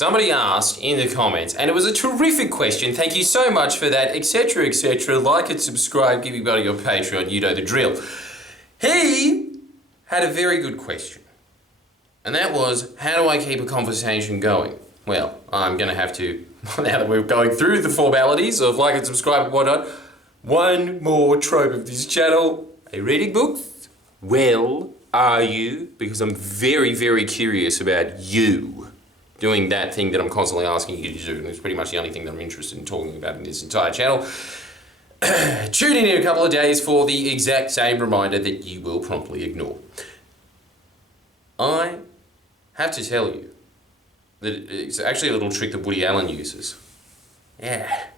Somebody asked in the comments, and it was a terrific question. Thank you so much for that, etc., etc. Like and subscribe, give everybody your Patreon, you know the drill. He had a very good question. And that was, how do I keep a conversation going? Well, I'm going to have to, now that we're going through the formalities of like and subscribe and whatnot, one more trope of this channel. Are you reading books? Well, are you? Because I'm very, very curious about you doing that thing that I'm constantly asking you to do, and it's pretty much the only thing that I'm interested in talking about in this entire channel. Tune in a couple of days for the exact same reminder that you will promptly ignore. I have to tell you that it's actually a little trick that Woody Allen uses. Yeah.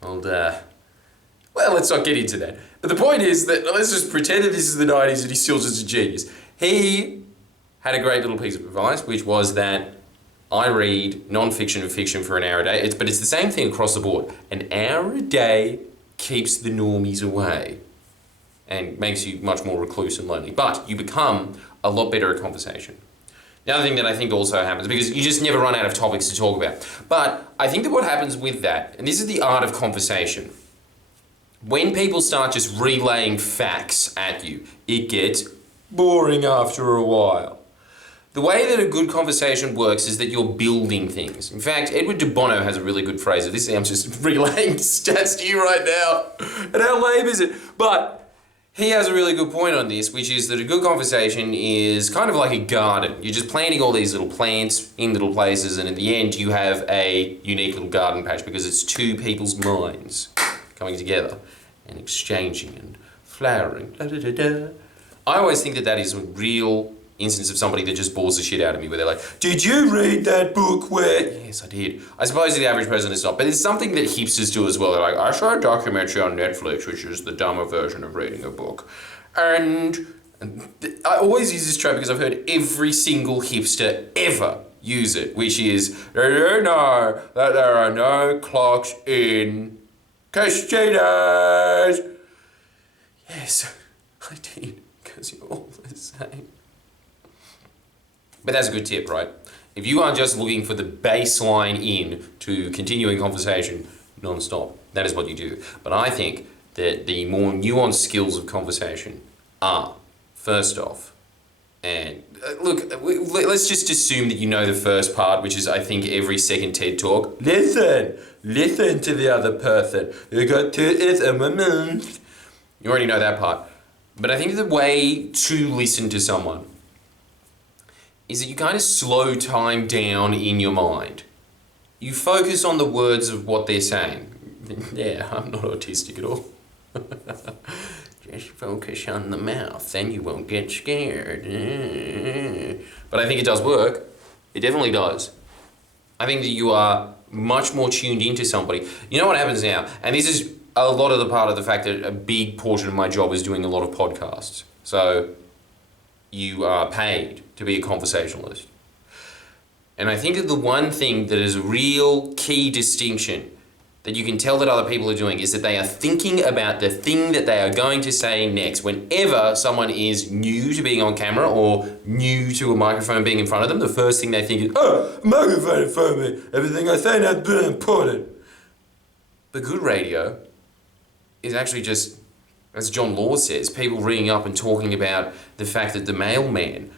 Well, let's not get into that. But the point is that, let's just pretend that this is the 90s and he's still just a genius. He had a great little piece of advice, which was that I read non-fiction and fiction for an hour a day. But it's the same thing across the board. An hour a day keeps the normies away and makes you much more recluse and lonely. But you become a lot better at conversation. The other thing that I think also happens, because you just never run out of topics to talk about. But I think that what happens with that, and this is the art of conversation, when people start just relaying facts at you, it gets boring after a while. The way that a good conversation works is that you're building things. In fact, Edward de Bono has a really good phrase of this. I'm just relaying stats to you right now. And how lame is it? But he has a really good point on this, which is that a good conversation is kind of like a garden. You're just planting all these little plants in little places, and at the end you have a unique little garden patch because it's two people's minds coming together and exchanging and flowering. Da, da, da, da. I always think that that is a real instance of somebody that just bores the shit out of me, where they're like, did you read that book where... Yes, I did. I suppose the average person is not, but it's something that hipsters do as well. They're like, I saw a documentary on Netflix, which is the dumber version of reading a book. And I always use this trope because I've heard every single hipster ever use it, which is, do you know that there are no clocks in casinos? Yes, I did, because you're all the same. But that's a good tip, right? If you are just looking for the baseline in to continuing conversation non-stop, that is what you do. But I think that the more nuanced skills of conversation are, first off, and look, let's just assume that you know the first part, which is, I think, every second TED Talk. Listen to the other person. You got to, you already know that part. But I think the way to listen to someone is that you kind of slow time down in your mind. You focus on the words of what they're saying. Yeah, I'm not autistic at all. Just focus on the mouth, then you won't get scared. But I think it does work. It definitely does. I think that you are much more tuned into somebody. You know what happens now? And this is a lot of the part of the fact that a big portion of my job is doing a lot of podcasts. So you are paid to be a conversationalist. And I think that the one thing that is a real key distinction that you can tell that other people are doing is that they are thinking about the thing that they are going to say next. Whenever someone is new to being on camera or new to a microphone being in front of them, the first thing they think is, oh, a microphone in front of me. Everything I say now is very important. But good radio is actually just, as John Law says, people ringing up and talking about the fact that the mailman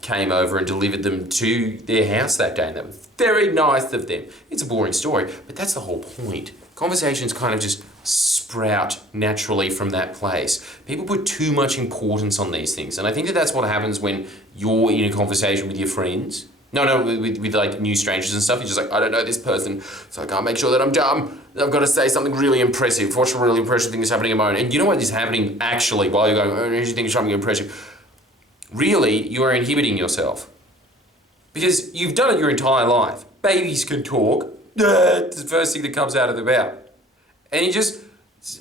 came over and delivered them to their house that day, and that was very nice of them. It's a boring story, but that's the whole point. Conversations kind of just sprout naturally from that place. People put too much importance on these things, and I think that that's what happens when you're in a conversation with your friends. With like new strangers and stuff. You're just like, I don't know this person, so I can't make sure that I'm dumb. I've got to say something really impressive. What's a really impressive thing that's happening at the moment? And you know what is happening actually while you're going, oh, you think it's something impressive? Really, you are inhibiting yourself. Because you've done it your entire life. Babies can talk. It's the first thing that comes out of their mouth. And you just,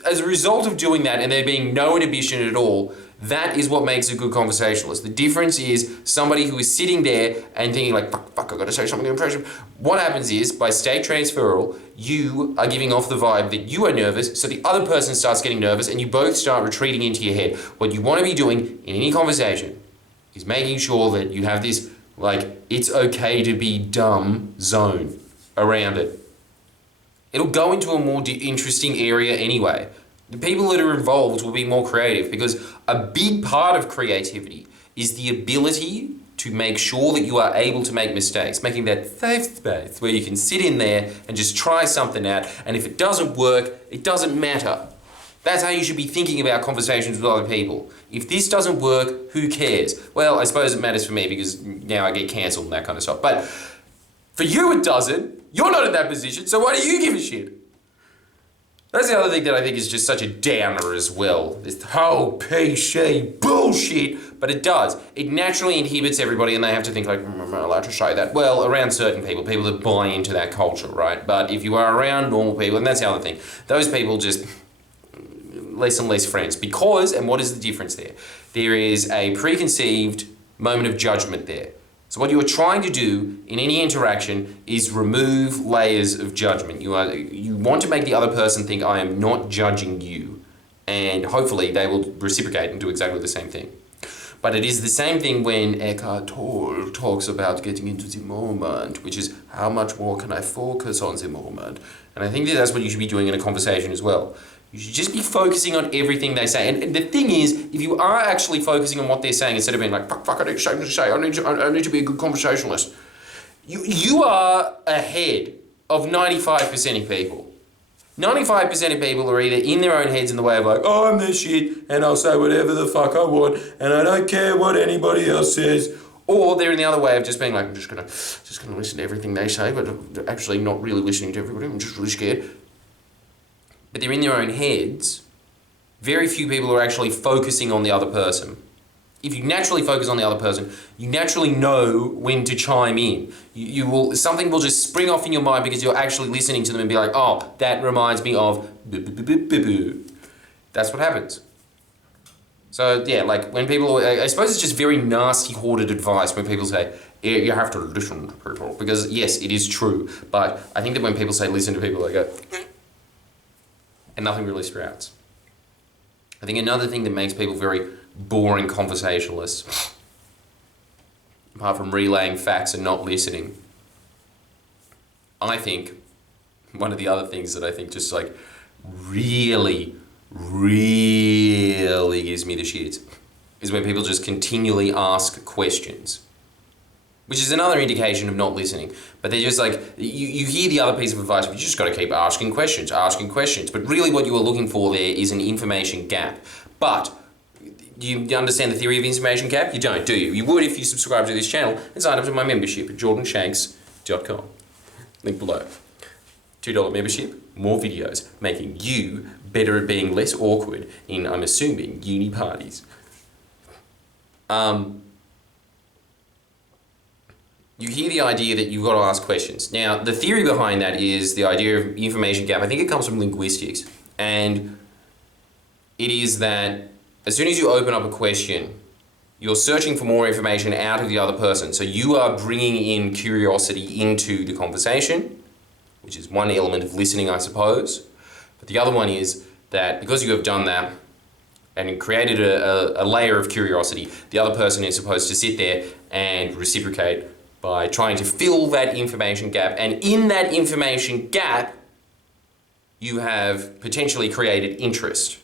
as a result of doing that and there being no inhibition at all, that is what makes a good conversationalist. The difference is somebody who is sitting there and thinking like, fuck, I've got to say something impressive. What happens is, by state transferal, you are giving off the vibe that you are nervous, so the other person starts getting nervous and you both start retreating into your head. What you want to be doing in any conversation is making sure that you have this like, it's okay to be dumb zone around it. It'll go into a more interesting area anyway. The people that are involved will be more creative, because a big part of creativity is the ability to make sure that you are able to make mistakes, making that safe space where you can sit in there and just try something out, and if it doesn't work, it doesn't matter. That's how you should be thinking about conversations with other people. If this doesn't work, who cares? Well, I suppose it matters for me because now I get cancelled and that kind of stuff. But for you, it doesn't. You're not in that position, so why do you give a shit? That's the other thing that I think is just such a downer as well. This whole PC bullshit. But it does. It naturally inhibits everybody, and they have to think like, am I allowed to say that? Well, around certain people that buy into that culture, right? But if you are around normal people, and that's the other thing, those people just less and less friends. Because, and what is the difference there? There is a preconceived moment of judgment there. So what you are trying to do in any interaction is remove layers of judgment. You want to make the other person think, I am not judging you. And hopefully they will reciprocate and do exactly the same thing. But it is the same thing when Eckhart Tolle talks about getting into the moment, which is how much more can I focus on the moment? And I think that that's what you should be doing in a conversation as well. You should just be focusing on everything they say. And the thing is, if you are actually focusing on what they're saying, instead of being like, fuck, I need to say, I need to be a good conversationalist. You are ahead of 95% of people. 95% of people are either in their own heads in the way of like, oh, I'm the shit, and I'll say whatever the fuck I want, and I don't care what anybody else says. Or they're in the other way of just being like, I'm just gonna listen to everything they say, but actually not really listening to everybody, I'm just really scared. But they're in their own heads. Very few people are actually focusing on the other person. If you naturally focus on the other person, you naturally know when to chime in. Something will just spring off in your mind because you're actually listening to them and be like, oh, that reminds me of boo. That's what happens. So yeah, like when people, I suppose it's just very nasty hoarded advice when people say, yeah, you have to listen to people. Because yes, it is true. But I think that when people say listen to people, they go, and nothing really sprouts. I think another thing that makes people very boring conversationalists, apart from relaying facts and not listening, I think one of the other things that I think just like really gives me the shits is when people just continually ask questions. Which is another indication of not listening. But they're just like, you hear the other piece of advice, but you just got to keep asking questions. But really what you are looking for there is an information gap. But do you understand the theory of information gap? You don't, do you? You would if you subscribe to this channel and sign up to my membership at jordanshanks.com. Link below. $2 membership, more videos, making you better at being less awkward in, I'm assuming, uni parties. You hear the idea that you've got to ask questions. Now, the theory behind that is the idea of information gap. I think it comes from linguistics. And it is that as soon as you open up a question, you're searching for more information out of the other person. So you are bringing in curiosity into the conversation, which is one element of listening, I suppose. But the other one is that because you have done that and created a layer of curiosity, the other person is supposed to sit there and reciprocate by trying to fill that information gap. And in that information gap, you have potentially created interest.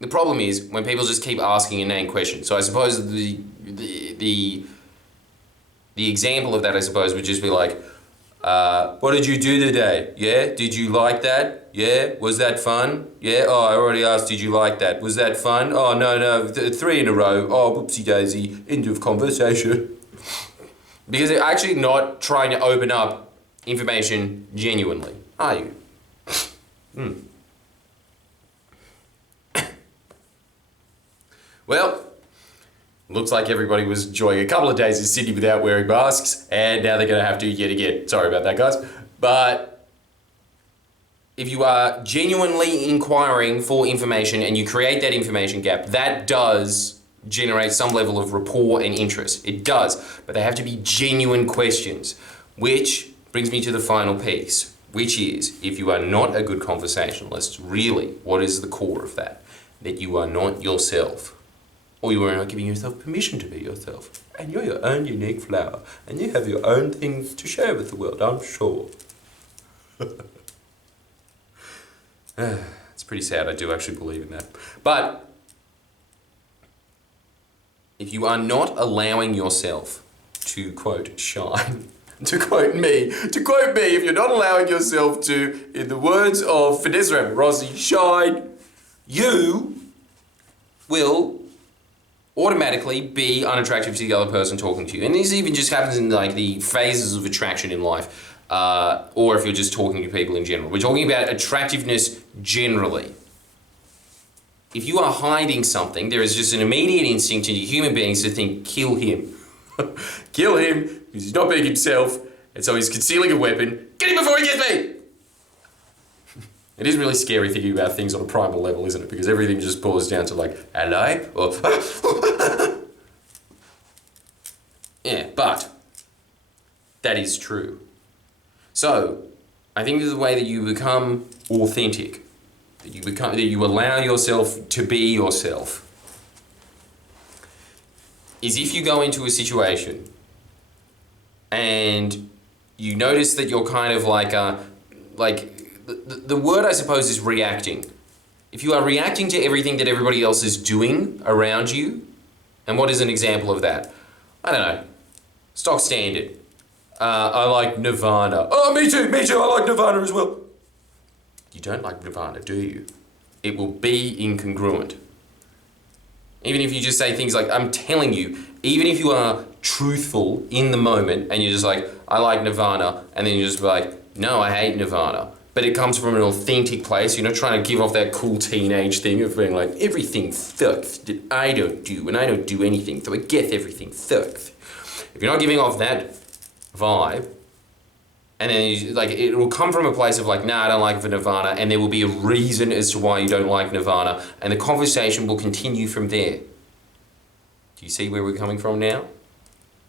The problem is when people just keep asking inane questions. So I suppose the example of that, I suppose, would just be like, what did you do today? Yeah? Did you like that? Yeah? Was that fun? Yeah? Oh, I already asked, did you like that? Was that fun? Oh, no, 3 in a row. Oh, whoopsie daisy. End of conversation. Because they're actually not trying to open up information genuinely, are you? Well, looks like everybody was enjoying a couple of days in Sydney without wearing masks, and now they're going to have to yet again. Sorry about that, guys. But if you are genuinely inquiring for information and you create that information gap, that does generate some level of rapport and interest. It does, but they have to be genuine questions, which brings me to the final piece, which is, if you are not a good conversationalist, really, what is the core of that? That you are not yourself. or you are not giving yourself permission to be yourself. And you're your own unique flower, and you have your own things to share with the world, I'm sure. It's pretty sad, I do actually believe in that. But if you are not allowing yourself to, quote, shine, to quote me, if you're not allowing yourself to, in the words of Vanessa Rossi, shine, you will automatically be unattractive to the other person talking to you. And this even just happens in like the phases of attraction in life, or if you're just talking to people in general. We're talking about attractiveness generally. If you are hiding something, there is just an immediate instinct in human beings to think, kill him. Kill him, because he's not being himself, and so he's concealing a weapon. Get him before he gets me! It is really scary thinking about things on a primal level, isn't it? Because everything just boils down to like, hello? Or, yeah, but that is true. So, I think the way that you become authentic, that you allow yourself to be yourself, is if you go into a situation and you notice that you're kind of like the word I suppose is reacting. If you are reacting to everything that everybody else is doing around you, and what is an example of that? I don't know, stock standard. I like Nirvana. Oh, me too, I like Nirvana as well. You don't like Nirvana, do you? It will be incongruent. Even if you just say things like, I'm telling you, even if you are truthful in the moment and you're just like, I like Nirvana, and then you're just like, no, I hate Nirvana. But it comes from an authentic place. You're not trying to give off that cool teenage thing of being like, everything sucks that I don't do, and I don't do anything, so I guess everything sucks. If you're not giving off that vibe, and then it will come from a place of like, nah, I don't like Nirvana, and there will be a reason as to why you don't like Nirvana, and the conversation will continue from there. Do you see where we're coming from now?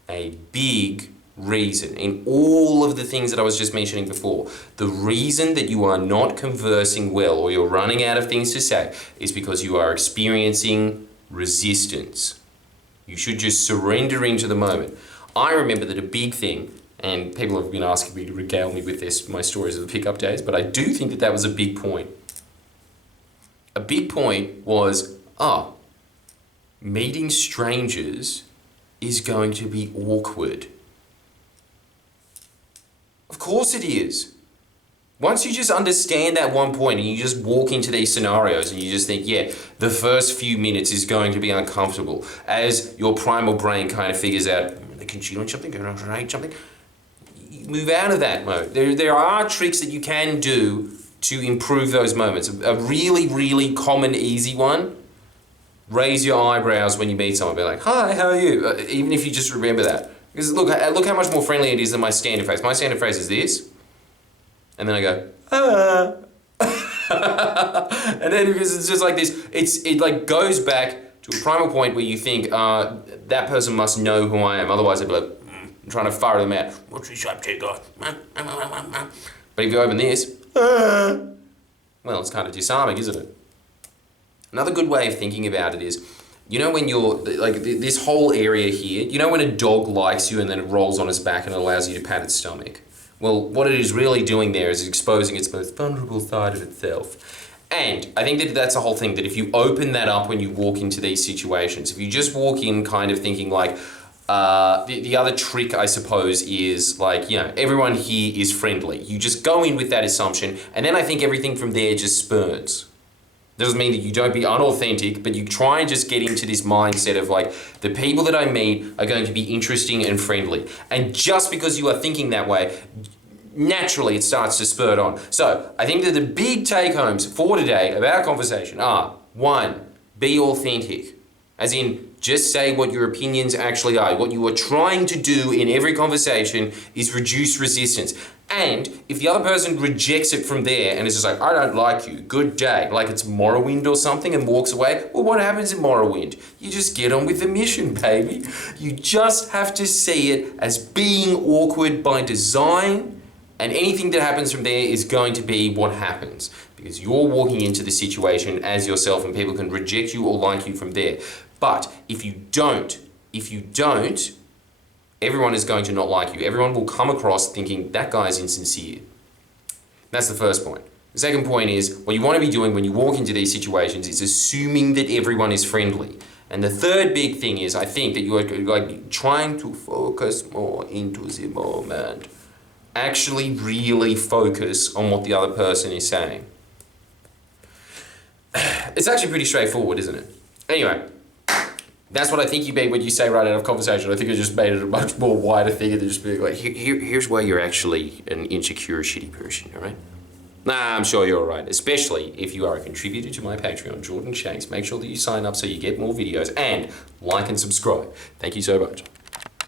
A big reason in all of the things that I was just mentioning before. The reason that you are not conversing well or you're running out of things to say is because you are experiencing resistance. You should just surrender into the moment. I remember that a big thing, and people have been asking me to regale me with this, my stories of the pickup days, but I do think that that was a big point. A big point was, meeting strangers is going to be awkward. Of course it is. Once you just understand that one point and you just walk into these scenarios and you just think, yeah, the first few minutes is going to be uncomfortable, as your primal brain kind of figures out, they can cheat on something, they're going to something. You move out of that mode. There are tricks that you can do to improve those moments. A really, really common, easy one, raise your eyebrows when you meet someone. Be like, hi, how are you? Even if you just remember that. Because look how much more friendly it is than my standard face. My standard face is this. And then I go, and then because it's just like this, it like goes back to a primal point where you think, that person must know who I am. Otherwise I'd be like, I'm trying to fire them out. What's this up to, guy? But if you open this, well, it's kind of disarming, isn't it? Another good way of thinking about it is, you know when you're, like this whole area here, you know when a dog likes you and then it rolls on its back and it allows you to pat its stomach? Well, what it is really doing there is exposing its most vulnerable side of itself. And I think that that's the whole thing, that if you open that up when you walk into these situations, if you just walk in kind of thinking like, the other trick, I suppose, is like, you know, everyone here is friendly. You just go in with that assumption, and then I think everything from there just spurns. Doesn't mean that you don't be unauthentic, but you try and just get into this mindset of like, the people that I meet are going to be interesting and friendly. And just because you are thinking that way, naturally it starts to spur on. So I think that the big take-homes for today of our conversation are, 1, be authentic. As in, just say what your opinions actually are. What you are trying to do in every conversation is reduce resistance. And if the other person rejects it from there and is just like, I don't like you, good day, like it's Morrowind or something, and walks away, well, what happens in Morrowind? You just get on with the mission, baby. You just have to see it as being awkward by design, and anything that happens from there is going to be what happens, because you're walking into the situation as yourself and people can reject you or like you from there. But if you don't, everyone is going to not like you. Everyone will come across thinking that guy's insincere. That's the first point. The second point is, what you want to be doing when you walk into these situations is assuming that everyone is friendly. And the third big thing is, I think, that you are like trying to focus more into the moment. Actually really focus on what the other person is saying. It's actually pretty straightforward, isn't it? Anyway, that's what I think you mean when you say right out of conversation. I think I just made it a much more wider thing than just being like, here's why you're actually an insecure, shitty person, all right? Nah, I'm sure you're all right, especially if you are a contributor to my Patreon, Jordan Shanks. Make sure that you sign up so you get more videos and like and subscribe. Thank you so much.